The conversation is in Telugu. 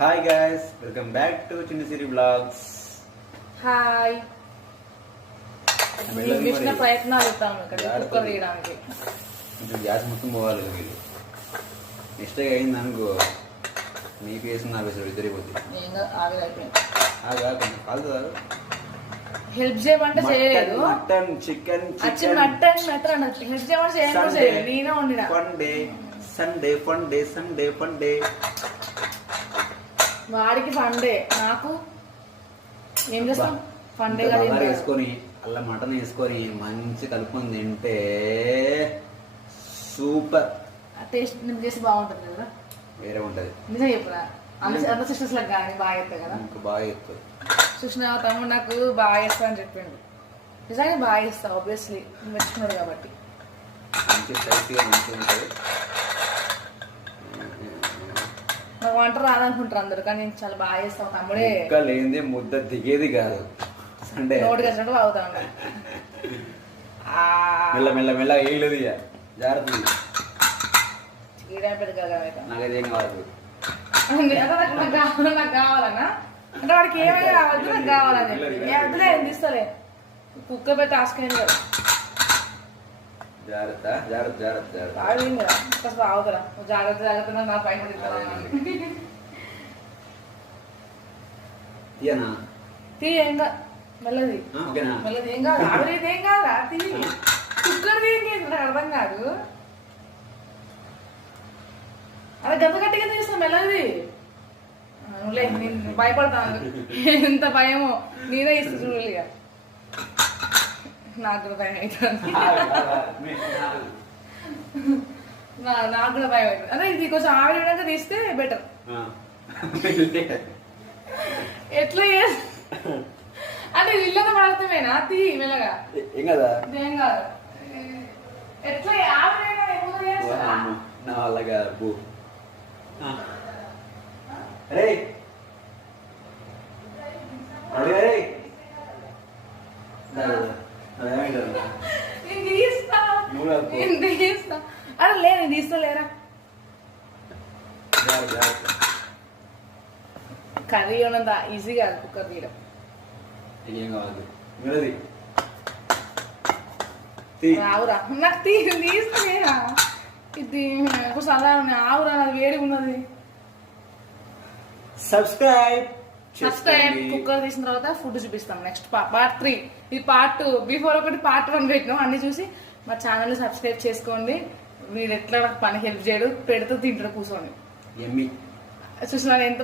Hi guys, welcome back to చిన్న సిరి బ్లాగ్స్. హాయ్. విష్ణు ప్రయత్నాలు చేస్తాము ఇక్కడ కుక్కర్ తీయడానికి. కొంచెం గ్యాస్ మొత్తం పోవాలి కదా మీరు. మిస్టేక్ అయింది అనుకో, నీ పేసు నా పేసు ఇద్దరిపోతుంది. ఆవిరి అయిపోయింది. కొంచెం కాదు. హెల్ప్ చేయమంటే చేయలేదు. మటన్ చికెన్ మటన్ హెల్ప్ చేయమంటే చేయలేదు. నేనే వండిన. సండే ఫండే వాడికి ఫండే, నాకు ఏం చేస్తాం ఫండే వేసుకొని అలా మటన్ వేసుకొని మంచి కలుపుకొని తింటే సూపర్ టేస్ట్ చేసి బాగుంటుంది కదా. వేరే ఉంటది. నిజం చెప్పురా, అందరు సిస్టర్స్ లకు కానీ బాగా చేస్తాయి కదా. బాగా చేస్తుంది. చూసిన తమ్ముడు నాకు బాగా చేస్తా అని చెప్పిండు. నిజంగా బాగా చేస్తా, ఆబ్వియస్లీ మెచ్చుకున్నాడు కాబట్టి. మంచి స్పైసీగా మంచిగా ఉంటుంది. నాకు వంట రాదనుకుంటారు అందరు, కానీ నేను చాలా బాగా చేస్తాను తమ్ముడే. లేనిదే ముద్ద దిగేది కాదు. సండే నోటి వచ్చినట్టు తాగుతాను. మెల్ల మెల్ల మెల్ల వేయలేదు ఇక జాగ్రత్త. నాకైతే ఏం కావాలి. నాకు కావాలన్నా అంటే వాడికి ఏమైనా కావద్దు, నాకు కావాలని చెప్పి అద్దులే ఏం తీస్తలే. కుక్క పెట్టి ఆసుకునేది కదా. జాగ్రత్త జాగ్రత్త జాగ్రత్త జాగ్రత్త. ఆగింది కదా, కాస్త ఆగుతారా. జాగ్రత్త జాగ్రత్త నా పైన తీయనా? తీ ఏం కాదు, మెల్లది మెల్లది ఏం కాదు. ఆవిడేది ఏం కాదురా, తీ. కుక్కర్ నాకు అర్థం కాదు. అది గంత గట్టిగా తీస్తాం మెల్లది. నేను భయపడతాను, ఎంత భయమో. నేనే ఇస్తా చూడాలి. ఇక నాకు కూడా భయం అవుతుంది. నాకు కూడా భయం అవుతుంది. అదే ఇది కొంచెం ఆవిడ తీస్తే బెటర్. ఎట్లా అంటే ఇల్లు పడతామేనా? తీ మెల్లగా. ఏం కదా, ఏం కాదు. ఎట్లా ఆవిడ నా వల్ల కాదు. అరే లే, నేను తీస్తలేరా. కర్రీ ఉన్నంత ఈజీ కాదు కుక్కర్ తీయడం. ఏం కావాలి ఆవురా, నాకు తీస్తలేరా. ఇది సాధారణ ఆవురా, నాకు వేడి ఉన్నది. సబ్స్క్రైబ్. కుక్కర్ తీసిన తర్వాత ఫుడ్ చూపిస్తాం. Next part 3. ఈ పార్ట్ 2 బిఫోర్ ఒకటి పార్ట్ 1 పెట్టినాం. అన్ని చూసి మా ఛానల్ సబ్స్క్రైబ్ చేసుకోండి. వీడు ఎట్లా పని హెల్ప్ చేయడు, పెడుతూ తింటాడు కూర్చోండి. చూసిన ఎంత